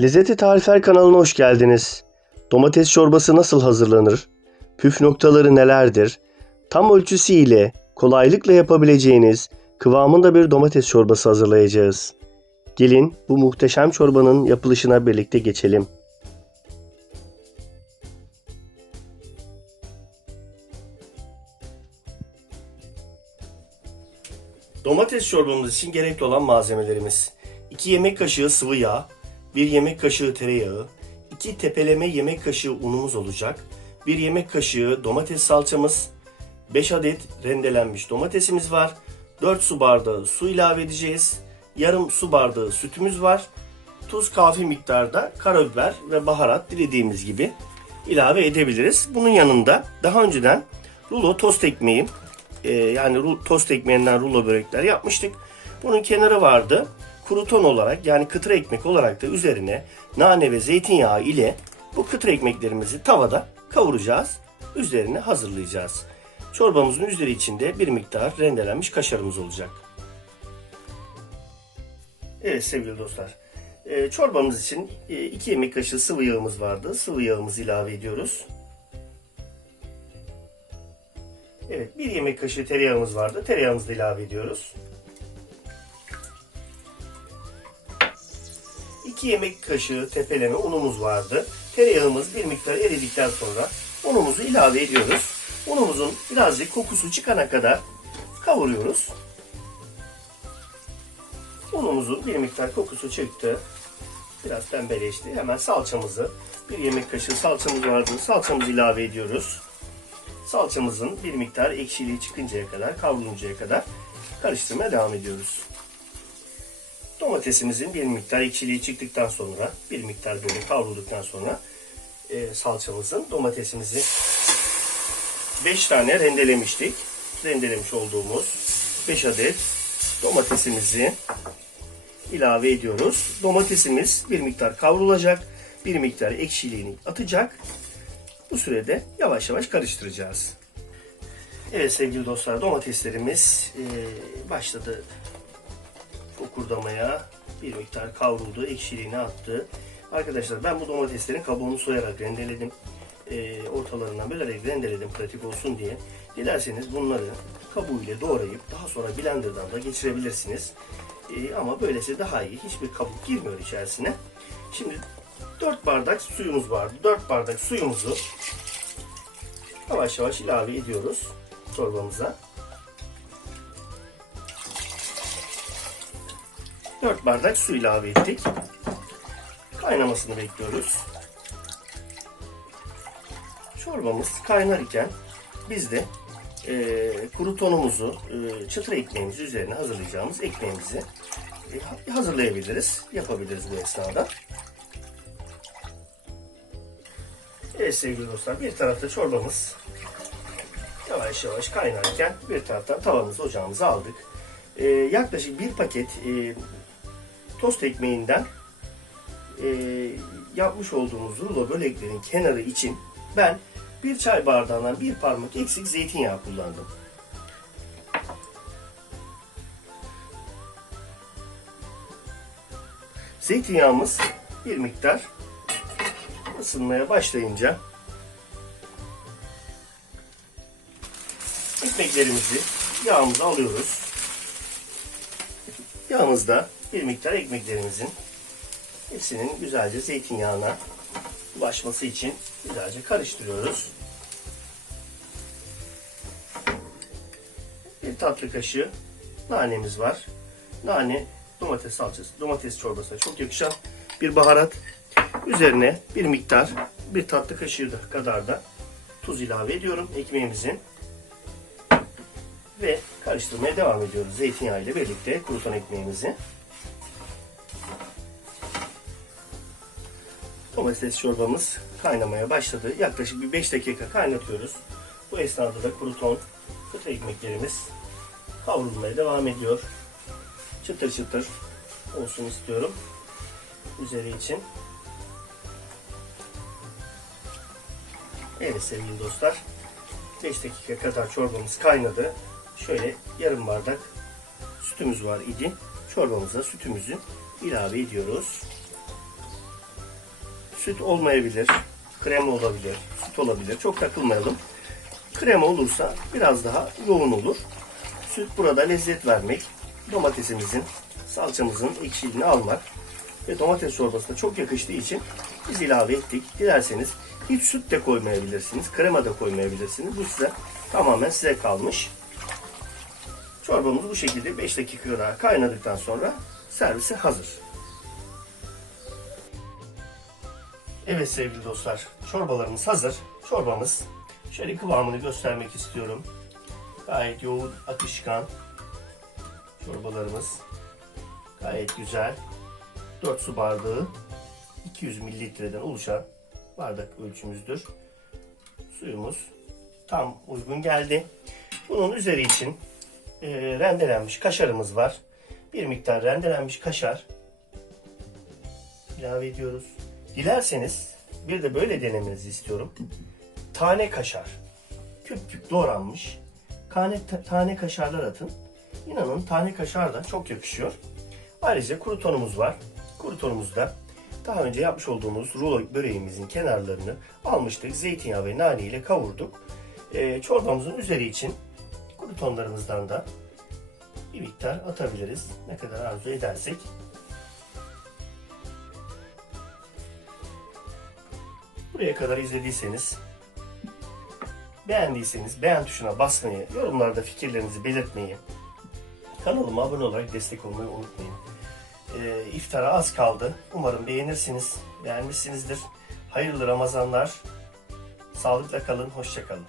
Lezzeti Tarifler kanalına hoş geldiniz. Domates çorbası nasıl hazırlanır? Püf noktaları nelerdir? Tam ölçüsü ile kolaylıkla yapabileceğiniz kıvamında bir domates çorbası hazırlayacağız. Gelin bu muhteşem çorbanın yapılışına birlikte geçelim. Domates çorbamız için gerekli olan malzemelerimiz 2 yemek kaşığı sıvı yağ, 1 yemek kaşığı tereyağı, 2 tepeleme yemek kaşığı unumuz olacak, 1 yemek kaşığı domates salçamız, 5 adet rendelenmiş domatesimiz var, 4 su bardağı su ilave edeceğiz, yarım su bardağı sütümüz var, tuz kafi miktarda karabiber ve baharat dilediğimiz gibi ilave edebiliriz. Bunun yanında daha önceden rulo tost ekmeği e, yani tost ekmeğinden rulo börekler yapmıştık. Bunun kenarı vardı. Kruton olarak yani kıtır ekmek olarak da üzerine nane ve zeytinyağı ile bu kıtır ekmeklerimizi tavada kavuracağız. Üzerine hazırlayacağız. Çorbamızın üzeri içinde bir miktar rendelenmiş kaşarımız olacak. Evet sevgili dostlar. e, çorbamız için 2 yemek kaşığı sıvı yağımız vardı. Sıvı yağımızı ilave ediyoruz. Evet, bir yemek kaşığı tereyağımız vardı. Tereyağımızı da ilave ediyoruz. 2 yemek kaşığı tepeleme unumuz vardı. Tereyağımız bir miktar eridikten sonra unumuzu ilave ediyoruz. Unumuzun birazcık kokusu çıkana kadar kavuruyoruz. Unumuzun bir miktar kokusu çıktı. Biraz pembeleşti. Hemen salçamızı, bir yemek kaşığı salçamız vardı. Salçamızı ilave ediyoruz salçamızın bir miktar ekşiliği çıkıncaya kadar, kavruluncaya kadar karıştırmaya devam ediyoruz. Domatesimizin bir miktar ekşiliği çıktıktan sonra, bir miktar böyle kavrulduktan sonra e, salçamızın domatesimizi 5 tane rendelemiştik. Rendelemiş olduğumuz 5 adet domatesimizi ilave ediyoruz. Domatesimiz bir miktar kavrulacak, bir miktar ekşiliğini atacak. Bu sürede yavaş yavaş karıştıracağız. Evet sevgili dostlar domateslerimiz e, başladı okurdamaya. Bir miktar kavruldu, ekşiliğini attı. Arkadaşlar ben bu domateslerin kabuğunu soyarak rendeledim. E, ortalarından bölerek rendeledim pratik olsun diye. Dilerseniz bunları kabuğuyla doğrayıp daha sonra blenderdan da geçirebilirsiniz. E, ama böylesi daha iyi. Hiçbir kabuk girmiyor içerisine. Şimdi 4 bardak suyumuz vardı. 4 bardak suyumuzu yavaş yavaş ilave ediyoruz çorbamıza. 4 bardak su ilave ettik. Kaynamasını bekliyoruz. Çorbamız kaynarken biz de e, kuru tonumuzu, e, çıtır ekmeğimizi üzerine hazırlayacağımız ekmeğimizi e, hazırlayabiliriz, yapabiliriz bu esnada. Evet sevgili dostlar bir tarafta çorbamız yavaş yavaş kaynarken bir taraftan tavamızı ocağımıza aldık. Ee, yaklaşık bir paket e, tost ekmeğinden e, yapmış olduğumuz rulo böreklerin kenarı için ben bir çay bardağından bir parmak eksik zeytinyağı kullandım. Zeytinyağımız bir miktar ısınmaya başlayınca ekmeklerimizi yağımıza alıyoruz. Yağımızda bir miktar ekmeklerimizin hepsinin güzelce zeytinyağına ulaşması için güzelce karıştırıyoruz. Bir tatlı kaşığı nanemiz var. Nane domates salçası, domates çorbasına çok yakışan bir baharat. Üzerine bir miktar, bir tatlı kaşığı kadar da tuz ilave ediyorum ekmeğimizin. Ve karıştırmaya devam ediyoruz zeytinyağı ile birlikte kurutan ekmeğimizi. Domates çorbamız kaynamaya başladı. Yaklaşık bir 5 dakika kaynatıyoruz. Bu esnada da kruton, fıtı ekmeklerimiz kavrulmaya devam ediyor. Çıtır çıtır olsun istiyorum. Üzeri için. Evet sevgili dostlar. 5 dakika kadar çorbamız kaynadı. Şöyle yarım bardak sütümüz var idi. Çorbamıza sütümüzü ilave ediyoruz. Süt olmayabilir, krema olabilir, süt olabilir. Çok takılmayalım. Krema olursa biraz daha yoğun olur. Süt burada lezzet vermek, domatesimizin, salçamızın ekşiliğini almak ve domates çorbasına çok yakıştığı için biz ilave ettik. Dilerseniz hiç süt de koymayabilirsiniz, krema da koymayabilirsiniz. Bu size tamamen size kalmış. Çorbamız bu şekilde 5 dakika kadar kaynadıktan sonra servise hazır. Evet sevgili dostlar, çorbalarımız hazır. Çorbamız şöyle kıvamını göstermek istiyorum. Gayet yoğun, akışkan çorbalarımız. Gayet güzel. 4 su bardağı 200 mililitreden oluşan bardak ölçümüzdür. Suyumuz tam uygun geldi. Bunun üzeri için e, rendelenmiş kaşarımız var. Bir miktar rendelenmiş kaşar ilave ediyoruz. Dilerseniz bir de böyle denemenizi istiyorum. Tane kaşar. Küp küp doğranmış. Tane, tane kaşarlar atın. İnanın tane kaşar da çok yakışıyor. Ayrıca kuru tonumuz var. Kuru tonumuzda daha önce yapmış olduğumuz rulo böreğimizin kenarlarını almıştık. Zeytinyağı ve nane ile kavurduk. Ee, çorbamızın üzeri için kuru tonlarımızdan da bir miktar atabiliriz. Ne kadar arzu edersek. Buraya kadar izlediyseniz, beğendiyseniz beğen tuşuna basmayı, yorumlarda fikirlerinizi belirtmeyi, kanalıma abone olarak destek olmayı unutmayın. Ee, iftara az kaldı. Umarım beğenirsiniz, beğenmişsinizdir. Hayırlı Ramazanlar. Sağlıkla kalın, hoşça kalın.